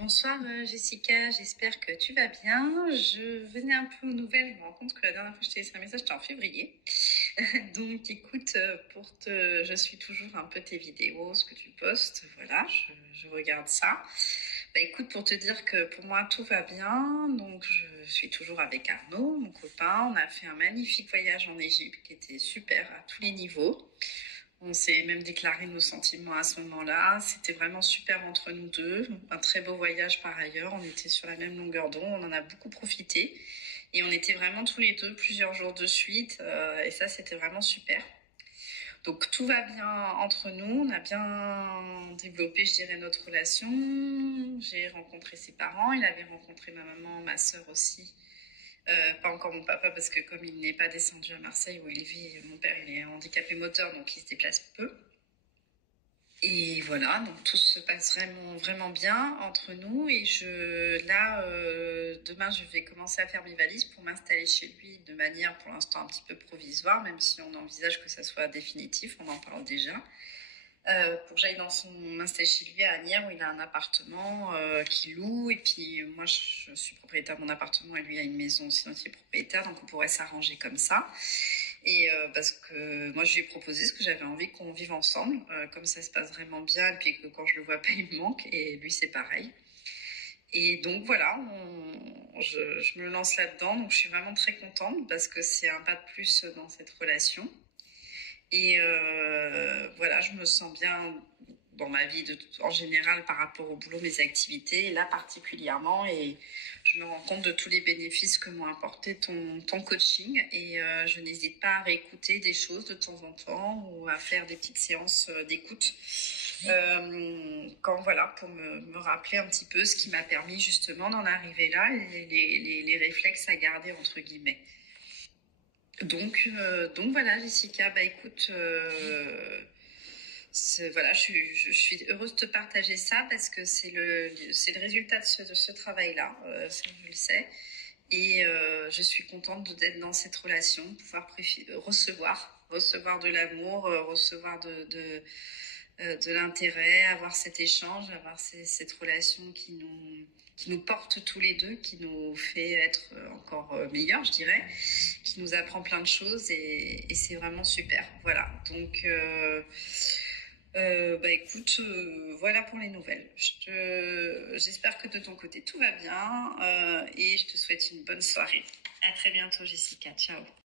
Bonsoir Jessica, j'espère que tu vas bien. Je venais un peu aux nouvelles, je me rends compte que la dernière fois que je t'ai laissé un message, c'était en février. Donc écoute, je suis toujours un peu tes vidéos, ce que tu postes, voilà, je regarde ça. Bah écoute, pour te dire que pour moi tout va bien, donc je suis toujours avec Arnaud, mon copain. On a fait un magnifique voyage en Égypte qui était super à tous les niveaux. On s'est même déclaré nos sentiments à ce moment-là. C'était vraiment super entre nous deux. Un très beau voyage par ailleurs. On était sur la même longueur d'onde. On en a beaucoup profité. Et on était vraiment tous les deux plusieurs jours de suite. Et ça, c'était vraiment super. Donc tout va bien entre nous. On a bien développé, je dirais, notre relation. J'ai rencontré ses parents. Il avait rencontré ma maman, ma sœur aussi. Pas encore mon papa parce que comme il n'est pas descendu à Marseille où il vit, mon père il est handicapé moteur donc il se déplace peu. Et voilà, donc tout se passe vraiment vraiment bien entre nous et demain je vais commencer à faire mes valises pour m'installer chez lui de manière pour l'instant un petit peu provisoire, même si on envisage que ça soit définitif, on en parle déjà. Pour que j'aille m'installer chez lui à Agnières où il a un appartement qu'il loue et puis moi je suis propriétaire de mon appartement et lui a une maison aussi dont il est propriétaire, donc on pourrait s'arranger comme ça. Et parce que moi je lui ai proposé ce que j'avais envie qu'on vive ensemble, comme ça se passe vraiment bien et puis que quand je le vois pas il me manque et lui c'est pareil. Et donc voilà, je me lance là-dedans, donc je suis vraiment très contente parce que c'est un pas de plus dans cette relation. Et voilà, je me sens bien dans ma vie en général par rapport au boulot, mes activités, là particulièrement. Et je me rends compte de tous les bénéfices que m'ont apporté ton coaching. Et je n'hésite pas à réécouter des choses de temps en temps ou à faire des petites séances d'écoute. Quand voilà, pour me rappeler un petit peu ce qui m'a permis justement d'en arriver là et les réflexes à garder entre guillemets. Donc voilà, Jessica, bah écoute, voilà, je suis heureuse de te partager ça parce que c'est le résultat de ce travail-là, ça je le sais. Et je suis contente d'être dans cette relation, de pouvoir recevoir de l'amour, recevoir de l'intérêt, avoir cet échange, avoir cette relation qui nous porte tous les deux, qui nous fait être encore meilleurs, je dirais, qui nous apprend plein de choses et c'est vraiment super. Voilà, donc bah écoute, voilà pour les nouvelles. J'espère que de ton côté tout va bien et je te souhaite une bonne soirée. À très bientôt Jessica, ciao.